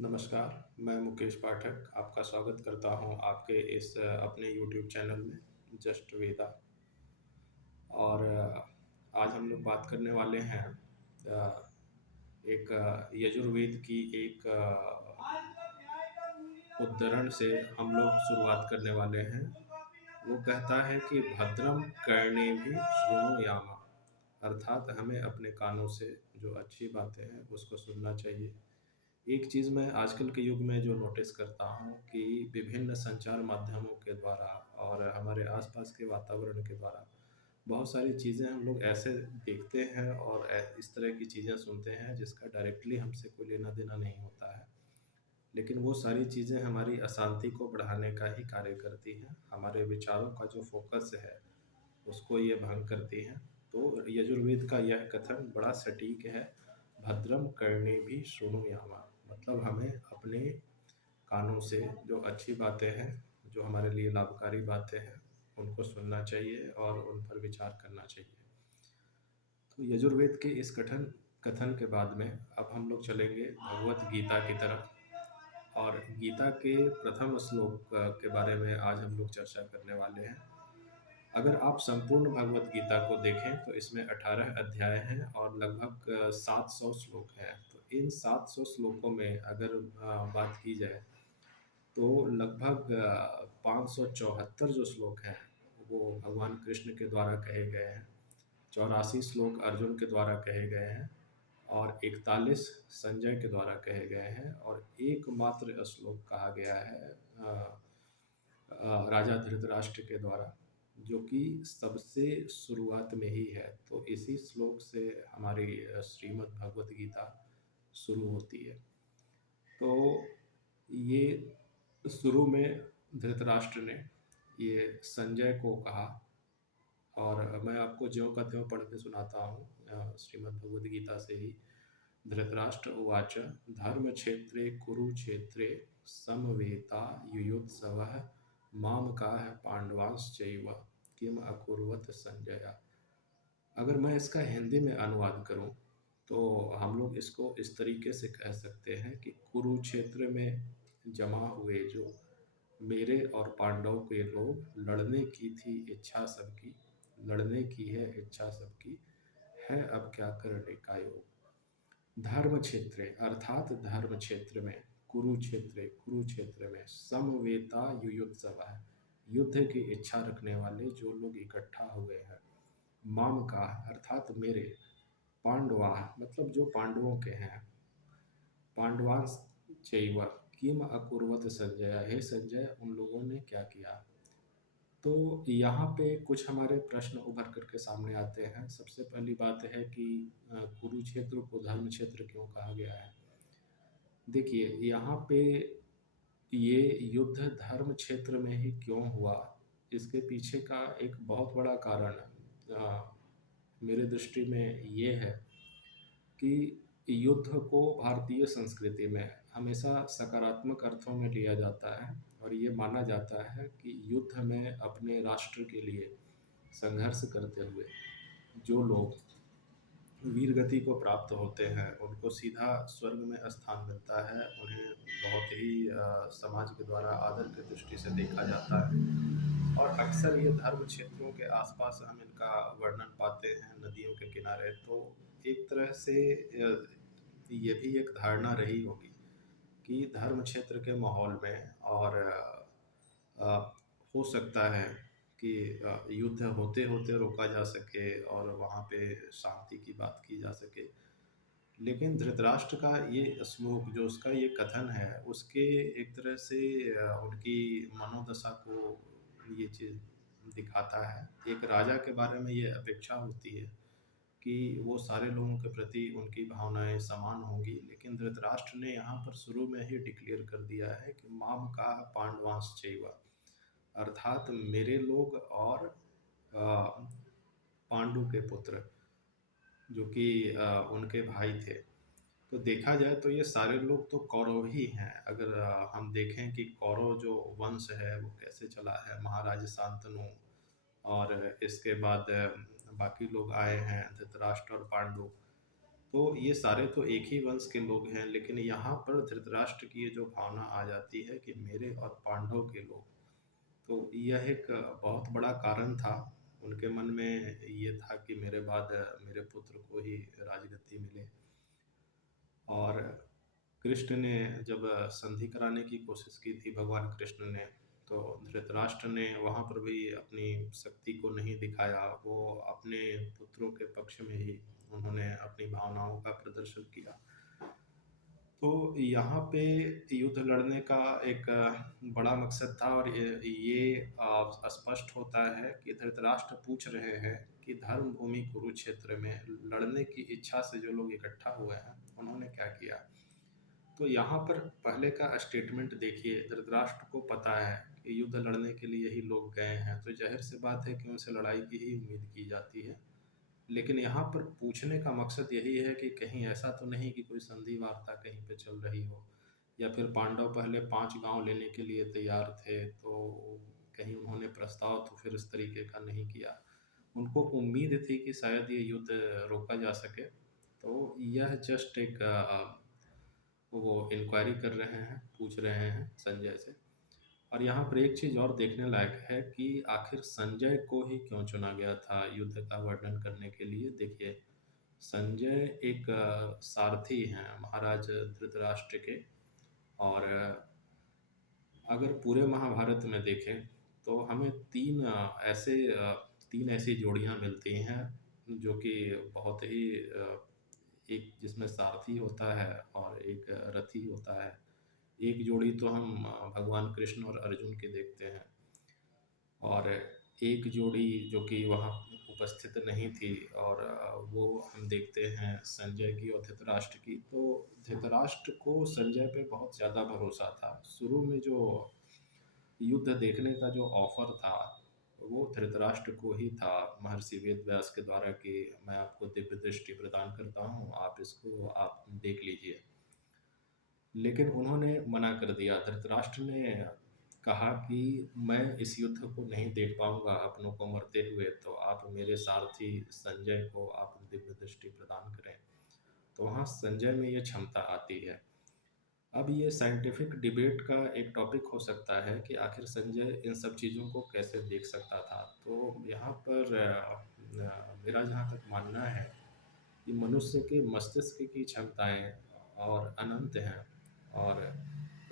नमस्कार, मैं मुकेश पाठक आपका स्वागत करता हूँ आपके इस अपने यूट्यूब चैनल में जस्ट वेदा। और आज हम लोग बात करने वाले हैं एक यजुर्वेद की एक उद्धरण से हम लोग शुरुआत करने वाले हैं। वो कहता है कि भद्रम कर्णेभिः शृणुयाम, अर्थात हमें अपने कानों से जो अच्छी बातें हैं उसको सुनना चाहिए। एक चीज़ मैं आजकल के युग में जो नोटिस करता हूँ कि विभिन्न संचार माध्यमों के द्वारा और हमारे आसपास के वातावरण के द्वारा बहुत सारी चीज़ें हम लोग ऐसे देखते हैं और इस तरह की चीज़ें सुनते हैं जिसका डायरेक्टली हमसे कोई लेना देना नहीं होता है। लेकिन वो सारी चीज़ें हमारी अशांति को बढ़ाने का ही कार्य करती हैं, हमारे विचारों का जो फोकस है उसको ये भंग करती हैं। तो यजुर्वेद का यह कथन बड़ा सटीक है, भद्रम कर्णेभिः शृणुयाम, मतलब हमें अपने कानों से जो अच्छी बातें हैं, जो हमारे लिए लाभकारी बातें हैं, उनको सुनना चाहिए और उन पर विचार करना चाहिए। तो यजुर्वेद के इस कथन कथन के बाद में अब हम लोग चलेंगे भगवत गीता की तरफ। और गीता के प्रथम श्लोक के बारे में आज हम लोग चर्चा करने वाले हैं। अगर आप संपूर्ण भगवत गीता को देखें तो इसमें 18 अध्याय हैं और लगभग 700 श्लोक हैं। तो इन 700 श्लोकों में अगर बात की जाए तो लगभग 574 जो श्लोक हैं वो भगवान कृष्ण के द्वारा कहे गए हैं, 84 श्लोक अर्जुन के द्वारा कहे गए हैं और 41 संजय के द्वारा कहे गए हैं और एकमात्र श्लोक कहा गया है राजा धृतराष्ट्र के द्वारा, जो कि सबसे शुरुआत में ही है। तो इसी श्लोक से हमारी श्रीमद् भगवत गीता शुरू होती है। तो ये शुरू में धृतराष्ट्र ने ये संजय को कहा और मैं आपको ज्यों का त्यों पढ़ के सुनाता हूँ श्रीमद् भगवद गीता से ही। धृतराष्ट्र उवाच धर्मक्षेत्रे कुरुक्षेत्रे समवेता युयुत्सवः मामकाः पांडवांश्चैव किम अकुर्वत संजय। अगर मैं इसका हिंदी में अनुवाद करूं तो हम लोग इसको इस तरीके से कह सकते हैं कि कुरुक्षेत्र में जमा हुए जो मेरे और पांडव के लोग लड़ने की थी इच्छा सबकी, लड़ने की है इच्छा सबकी, है अब क्या करने का योग। धर्म क्षेत्र अर्थात धर्म क्षेत्र में, कुरुक्षेत्र में समवेता युयुत्सव है, युद्ध की इच्छा रखने वाले जो लोग इकट्ठा हुए हैं। माम का अर्थात मेरे, पांडवा मतलब जो पांडवों के हैं, पांडवांस चैव किम अकुर्वत संजय, हे संजय उन लोगों ने क्या किया। तो यहाँ पे कुछ हमारे प्रश्न उभर करके सामने आते हैं। सबसे पहली बात है कि कुरुक्षेत्र को धर्म क्षेत्र क्यों कहा गया है। देखिए यहाँ पे ये युद्ध धर्म क्षेत्र में ही क्यों हुआ, इसके पीछे का एक बहुत बड़ा कारण मेरे दृष्टि में ये है कि युद्ध को भारतीय संस्कृति में हमेशा सकारात्मक अर्थों में लिया जाता है और ये माना जाता है कि युद्ध में अपने राष्ट्र के लिए संघर्ष करते हुए जो लोग वीर गति को प्राप्त होते हैं उनको सीधा स्वर्ग में स्थान मिलता है। उन्हें बहुत ही समाज के द्वारा आदर की दृष्टि से देखा जाता है और अक्सर ये धर्म क्षेत्रों के आसपास हम इनका वर्णन पाते हैं, नदियों के किनारे। तो एक तरह से ये भी एक धारणा रही होगी कि धर्म क्षेत्र के माहौल में और हो सकता है कि युद्ध होते होते रोका जा सके और वहाँ पे शांति की बात की जा सके। लेकिन धृतराष्ट्र का ये श्लोक जो उसका ये कथन है उसके एक तरह से उनकी मनोदशा को ये चीज़ दिखाता है। एक राजा के बारे में ये अपेक्षा होती है कि वो सारे लोगों के प्रति उनकी भावनाएं समान होंगी, लेकिन धृतराष्ट्र ने यहाँ पर शुरू में ही डिक्लेयर कर दिया है कि माम का पांडवांश्चैव, अर्थात मेरे लोग और पांडु के पुत्र जो कि उनके भाई थे। तो देखा जाए तो ये सारे लोग तो कौरव ही हैं। अगर हम देखें कि कौरव जो वंश है वो कैसे चला है, महाराज शांतनु और इसके बाद बाकी लोग आए हैं धृतराष्ट्र और पांडु। तो ये सारे तो एक ही वंश के लोग हैं, लेकिन यहाँ पर धृतराष्ट्र की ये जो भावना आ जाती है कि मेरे और पांडव के लोग, तो यह एक बहुत बड़ा कारण था। उनके मन में ये था कि मेरे बाद मेरे पुत्र को ही राजगद्दी मिले। और कृष्ण ने जब संधि कराने की कोशिश की थी भगवान कृष्ण ने, तो धृतराष्ट्र ने वहाँ पर भी अपनी शक्ति को नहीं दिखाया। वो अपने पुत्रों के पक्ष में ही उन्होंने अपनी भावनाओं का प्रदर्शन किया। तो यहाँ पे युद्ध लड़ने का एक बड़ा मकसद था, और ये स्पष्ट होता है कि धृतराष्ट्र पूछ रहे हैं कि धर्म भूमि कुरुक्षेत्र में लड़ने की इच्छा से जो लोग इकट्ठा हुए हैं उन्होंने क्या किया। तो यहाँ पर पहले का स्टेटमेंट देखिए, धृतराष्ट्र को पता है कि युद्ध लड़ने के लिए ही लोग गए हैं, तो जाहिर सी बात है कि उनसे लड़ाई की ही उम्मीद की जाती है। लेकिन यहाँ पर पूछने का मकसद यही है कि कहीं ऐसा तो नहीं कि कोई संधि वार्ता कहीं पे चल रही हो, या फिर पांडव पहले 5 गांव लेने के लिए तैयार थे, तो कहीं उन्होंने प्रस्ताव तो फिर इस तरीके का नहीं किया। उनको उम्मीद थी कि शायद ये युद्ध रोका जा सके। तो यह जस्ट एक वो इंक्वायरी कर रहे हैं, पूछ रहे हैं संजय से। और यहाँ पर एक चीज़ और देखने लायक है कि आखिर संजय को ही क्यों चुना गया था युद्ध का वर्णन करने के लिए। देखिए, संजय एक सारथी हैं महाराज धृतराष्ट्र के। और अगर पूरे महाभारत में देखें तो हमें तीन ऐसी जोड़ियाँ मिलती हैं जो कि बहुत ही एक जिसमें सारथी होता है और एक रथी होता है। एक जोड़ी तो हम भगवान कृष्ण और अर्जुन की देखते हैं, और एक जोड़ी जो कि वहाँ उपस्थित नहीं थी, और वो हम देखते हैं संजय की और धृतराष्ट्र की। तो धृतराष्ट्र को संजय पे बहुत ज़्यादा भरोसा था। शुरू में जो युद्ध देखने का जो ऑफर था वो धृतराष्ट्र को ही था महर्षि वेदव्यास के द्वारा, कि मैं आपको दिव्य दृष्टि प्रदान करता हूँ, आप इसको आप देख लीजिए। लेकिन उन्होंने मना कर दिया। धृतराष्ट्र ने कहा कि मैं इस युद्ध को नहीं देख पाऊंगा अपनों को मरते हुए, तो आप मेरे सारथी संजय को आप दिव्य दृष्टि प्रदान करें। तो वहाँ संजय में ये क्षमता आती है। अब ये साइंटिफिक डिबेट का एक टॉपिक हो सकता है कि आखिर संजय इन सब चीज़ों को कैसे देख सकता था। तो यहाँ पर मेरा जहाँ तक मानना है कि मनुष्य के मस्तिष्क की क्षमताएं और अनंत हैं। और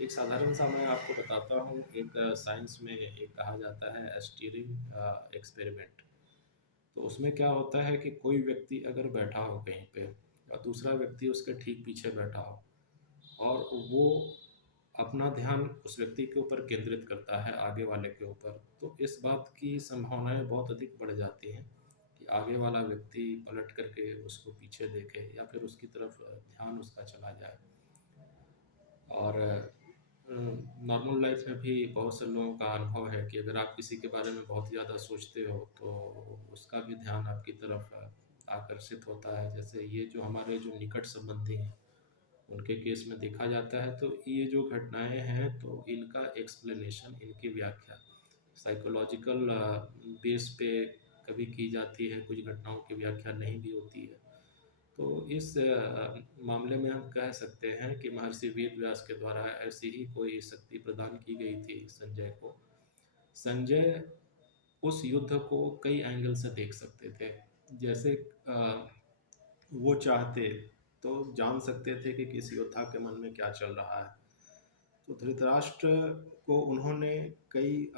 एक साधारण सा मैं आपको बताता हूँ, एक साइंस में एक कहा जाता है स्टीयरिंग एक्सपेरिमेंट। तो उसमें क्या होता है कि कोई व्यक्ति अगर बैठा हो कहीं पे और दूसरा व्यक्ति उसके ठीक पीछे बैठा हो, और वो अपना ध्यान उस व्यक्ति के ऊपर केंद्रित करता है आगे वाले के ऊपर, तो इस बात की संभावनाएं बहुत अधिक बढ़ जाती हैं कि आगे वाला व्यक्ति पलट करके उसको पीछे देखे या फिर उसकी तरफ ध्यान उसका चला जाए। और नॉर्मल लाइफ में भी बहुत से लोगों का अनुभव है कि अगर आप किसी के बारे में बहुत ज़्यादा सोचते हो तो उसका भी ध्यान आपकी तरफ आकर्षित होता है। जैसे ये जो हमारे जो निकट संबंधी हैं उनके केस में देखा जाता है। तो ये जो घटनाएं हैं तो इनका एक्सप्लेनेशन, इनकी व्याख्या साइकोलॉजिकल बेस पे कभी की जाती है, कुछ घटनाओं की व्याख्या नहीं भी होती है। तो इस मामले में हम कह सकते हैं कि महर्षि वेद व्यास के द्वारा ऐसी ही कोई शक्ति प्रदान की गई थी संजय को। संजय उस युद्ध को कई एंगल से देख सकते थे। जैसे वो चाहते तो जान सकते थे कि किस योद्धा के मन में क्या चल रहा है। तो धृतराष्ट्र को उन्होंने कई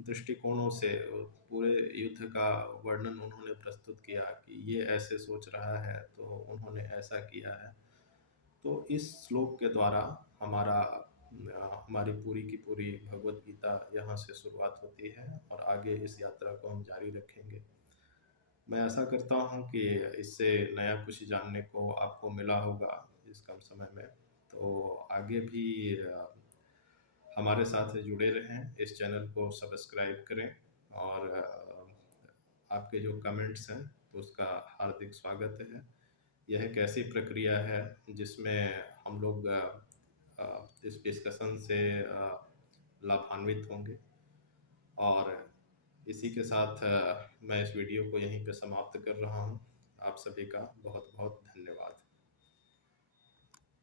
दृष्टिकोणों से पूरे युद्ध का वर्णन उन्होंने प्रस्तुत किया कि ये ऐसे सोच रहा है तो उन्होंने ऐसा किया है। तो इस श्लोक के द्वारा हमारी पूरी की पूरी भगवत गीता यहाँ से शुरुआत होती है, और आगे इस यात्रा को हम जारी रखेंगे। मैं आशा करता हूँ कि इससे नया कुछ जानने को आपको मिला होगा इस कम समय में। तो आगे भी हमारे साथ जुड़े रहें, इस चैनल को सब्सक्राइब करें, और आपके जो कमेंट्स हैं तो उसका हार्दिक स्वागत है। यह एक ऐसी प्रक्रिया है जिसमें हम लोग इस डिस्कशन से लाभान्वित होंगे। और इसी के साथ मैं इस वीडियो को यहीं पे समाप्त कर रहा हूँ। आप सभी का बहुत बहुत धन्यवाद।